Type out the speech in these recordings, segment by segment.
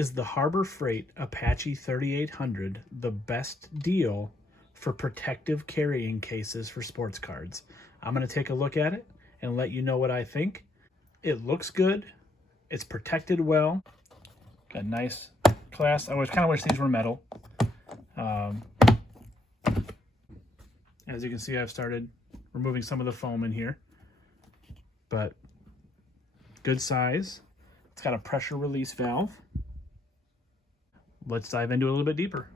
Is the Harbor Freight Apache 3800 the best deal for protective carrying cases for sports cards? I'm going to take a look at it and let you know what I think. It looks good. It's protected well. Got nice clasp. I kind of wish these were metal. As you can see, I've started removing some of the foam in here, but good size. It's got a pressure release valve. Let's dive into it a little bit deeper.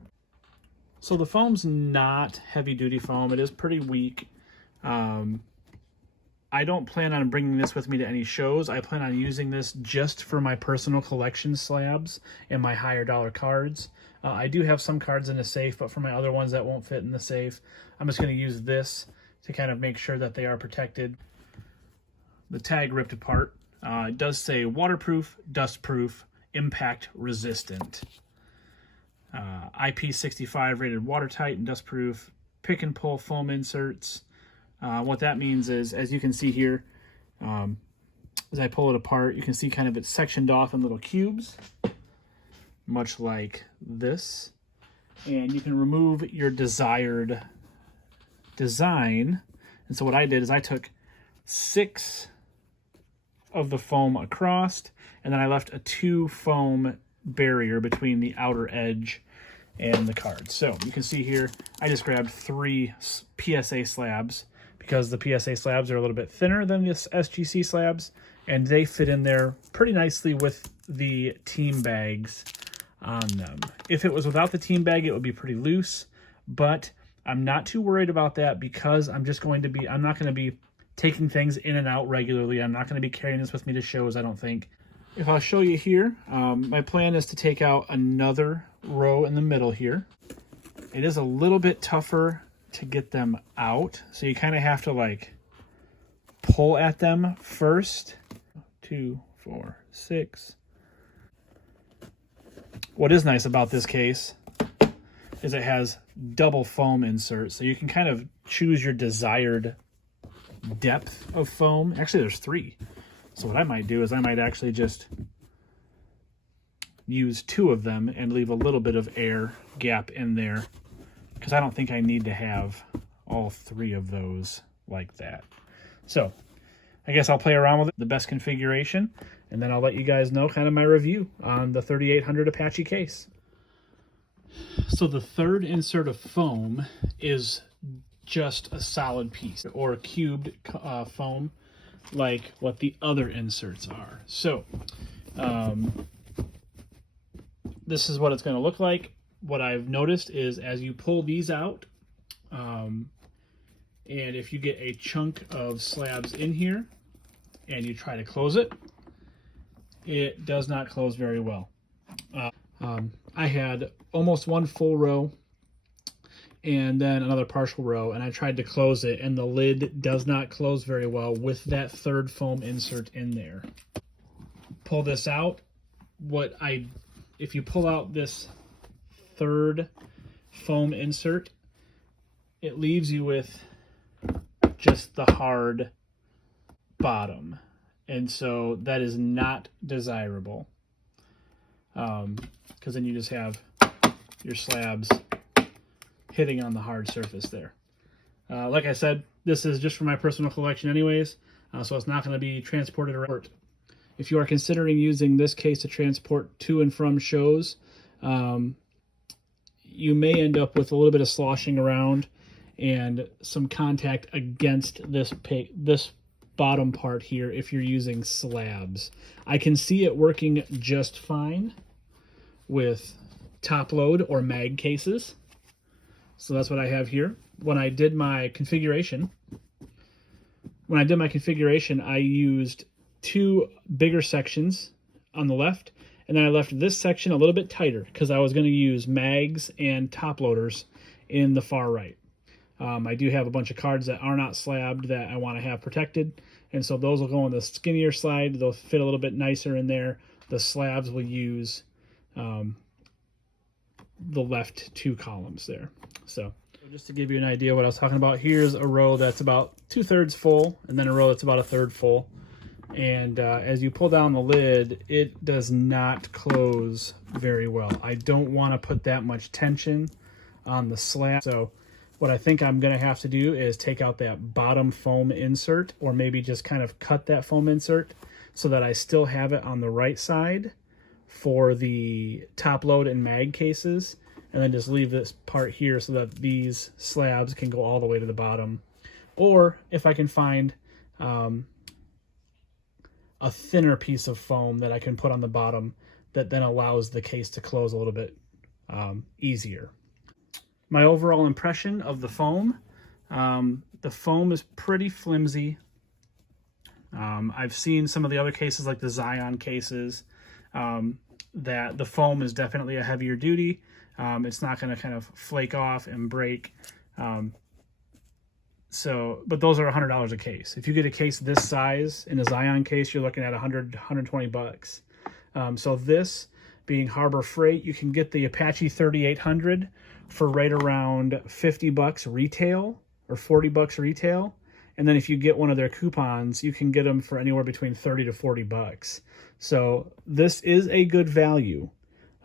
So the foam's not heavy duty foam. It is pretty weak. I don't plan on bringing this with me to any shows. I plan on using this just for my personal collection slabs and my higher dollar cards. I do have some cards in the safe, but for my other ones that won't fit in the safe, I'm just going to use this to kind of make sure that they are protected. The tag ripped apart. It does say waterproof, dustproof, impact resistant. IP65 rated watertight and dustproof, pick and pull foam inserts. What that means is, as you can see here, as I pull it apart, you can see kind of it's sectioned off in little cubes, much like this. And you can remove your desired design. And so what I did is I took 6 of the foam across, and then I left a 2 foam barrier between the outer edge and the card. So you can see here, I just grabbed 3 PSA slabs because the PSA slabs are a little bit thinner than the SGC slabs, and they fit in there pretty nicely with the team bags on them. If it was without the team bag, it would be pretty loose, but I'm not too worried about that because I'm not going to be taking things in and out regularly. I'm not going to be carrying this with me to shows, I don't think. If I'll show you here, my plan is to take out another row in the middle here. It is a little bit tougher to get them out, so you kind of have to like pull at them first. 2, 4, 6. What is nice about this case is it has double foam inserts, so you can kind of choose your desired depth of foam. Actually, there's 3. So what I might do is I might actually just use 2 of them and leave a little bit of air gap in there, because I don't think I need to have all 3 of those like that. So I guess I'll play around with it, the best configuration, and then I'll let you guys know kind of my review on the 3800 Apache case. So the third insert of foam is just a solid piece or cubed foam, like what the other inserts are. So this is what it's going to look like. What I've noticed is as you pull these out, and if you get a chunk of slabs in here and you try to close it, it does not close very well. I had almost 1 full row and then another partial row, and I tried to close it, and the lid does not close very well with that third foam insert in there. Pull this out. If you pull out this third foam insert, it leaves you with just the hard bottom, and so that is not desirable, because then you just have your slabs hitting on the hard surface there. Like I said, this is just for my personal collection anyways, so it's not going to be transported around. If you are considering using this case to transport to and from shows, you may end up with a little bit of sloshing around and some contact against this bottom part here if you're using slabs. I can see it working just fine with top load or mag cases. So that's what I have here. When I did my configuration, I used 2 bigger sections on the left, and then I left this section a little bit tighter because I was going to use mags and top loaders in the far right. I do have a bunch of cards that are not slabbed that I want to have protected, and so those will go on the skinnier slide. They'll fit a little bit nicer in there. The slabs will use the left 2 columns there. So just to give you an idea what I was talking about, here's a row that's about 2/3 full, and then a row that's about 1/3 full. And as you pull down the lid, it does not close very well. I don't want to put that much tension on the slab. So what I think I'm going to have to do is take out that bottom foam insert, or maybe just kind of cut that foam insert so that I still have it on the right side for the top load and mag cases, and then just leave this part here so that these slabs can go all the way to the bottom. Or if I can find a thinner piece of foam that I can put on the bottom that then allows the case to close a little bit easier. My overall impression of the foam is pretty flimsy. I've seen some of the other cases, like the Zion cases, that the foam is definitely a heavier duty. It's not going to kind of flake off and break. But those are $100 a case. If you get a case this size in a Zion case, you're looking at $120. So this being Harbor Freight, you can get the Apache 3800 for right around $50 retail or $40 retail. And then if you get one of their coupons, you can get them for anywhere between $30 to $40. So this is a good value.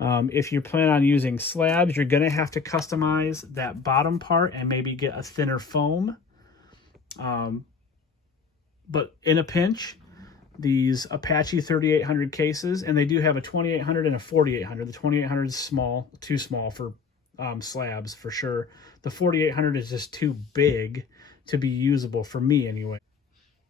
If you plan on using slabs, you're going to have to customize that bottom part and maybe get a thinner foam. But in a pinch, these Apache 3800 cases, and they do have a 2800 and a 4800. The 2800 is small, too small for slabs for sure. The 4800 is just too big to be usable for me anyway.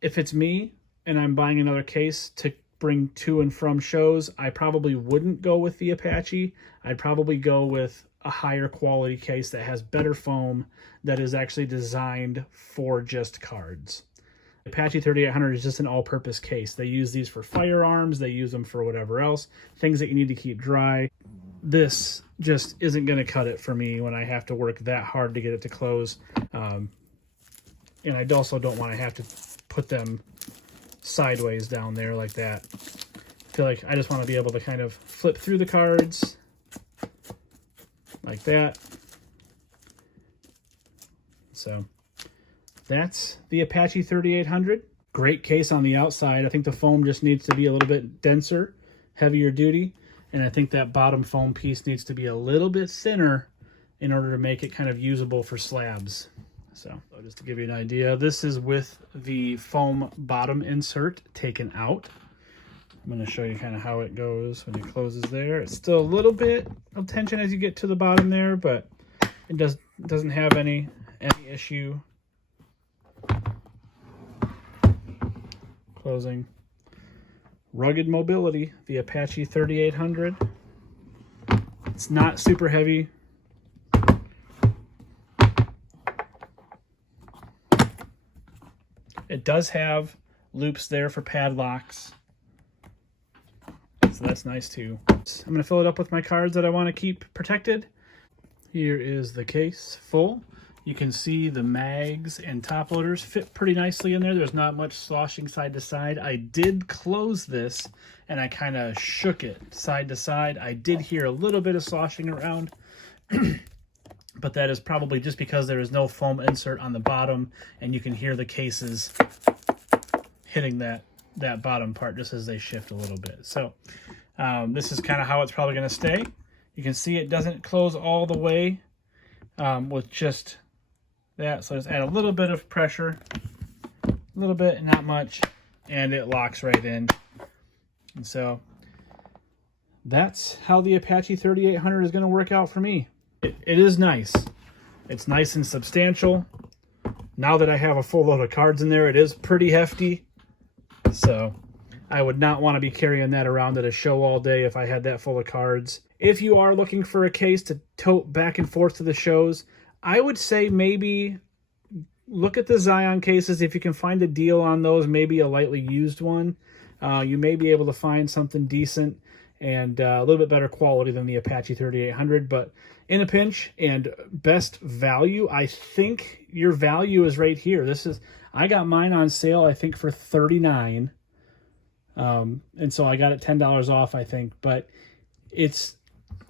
If it's me and I'm buying another case to bring to and from shows, I probably wouldn't go with the Apache. I'd probably go with a higher quality case that has better foam, that is actually designed for just cards. Apache 3800 is just an all-purpose case. They use these for firearms, they use them for whatever else, things that you need to keep dry. This just isn't going to cut it for me when I have to work that hard to get it to close. And I also don't want to have to put them sideways down there like that. I feel like I just want to be able to kind of flip through the cards like that. So that's the Apache 3800. Great case on the outside. I think the foam just needs to be a little bit denser, heavier duty. And I think that bottom foam piece needs to be a little bit thinner in order to make it kind of usable for slabs. So just to give you an idea, this is with the foam bottom insert taken out. I'm going to show you kind of how it goes when it closes there. It's still a little bit of tension as you get to the bottom there, but it doesn't have any issue closing. Rugged mobility, the Apache 3800. It's not super heavy. It does have loops there for padlocks, so that's nice too. I'm going to fill it up with my cards that I want to keep protected. Here is the case full. You can see the mags and top loaders fit pretty nicely in there. There's not much sloshing side to side. I did close this and I kind of shook it side to side. I did hear a little bit of sloshing around, but that is probably just because there is no foam insert on the bottom and you can hear the cases hitting that bottom part just as they shift a little bit. So this is kind of how it's probably going to stay. You can see it doesn't close all the way with just that. So just add a little bit of pressure, a little bit, not much, and it locks right in. And so that's how the Apache 3800 is going to work out for me. It is nice. It's nice and substantial. Now that I have a full load of cards in there, it is pretty hefty. So I would not want to be carrying that around at a show all day if I had that full of cards. If you are looking for a case to tote back and forth to the shows, I would say maybe look at the Zion cases. If you can find a deal on those, maybe a lightly used one. You may be able to find something decent and a little bit better quality than the Apache 3800. But in a pinch and best value, I think your value is right here. I got mine on sale, I think, for $39. And so I got it $10 off, I think. But it's,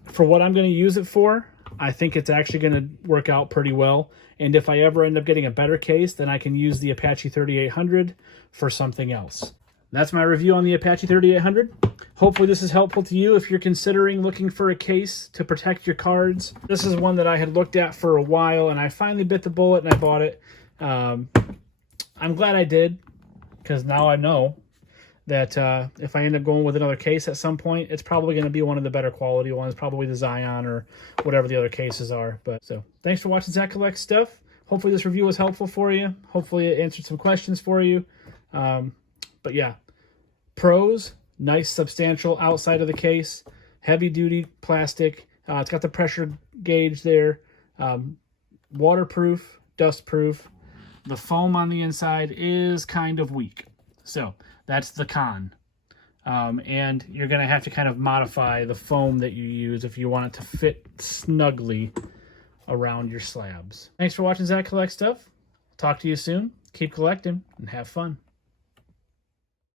for what I'm going to use it for, I think it's actually going to work out pretty well. And if I ever end up getting a better case, then I can use the Apache 3800 for something else. that's my review on the Apache 3800. Hopefully this is helpful to you if you're considering looking for a case to protect your cards. This is one that I had looked at for a while, and I finally bit the bullet and I bought it. I'm glad I did, because now I know that if I end up going with another case at some point, it's probably going to be one of the better quality ones, probably the Zion or whatever the other cases are. But so thanks for watching Zach Collects Stuff. Hopefully this review was helpful for you. Hopefully it answered some questions for you. But yeah, pros, nice substantial outside of the case, heavy duty plastic. It's got the pressure gauge there, waterproof, dust proof. The foam on the inside is kind of weak. So that's the con. And you're going to have to kind of modify the foam that you use if you want it to fit snugly around your slabs. Thanks for watching Zach Collect Stuff. Talk to you soon. Keep collecting and have fun.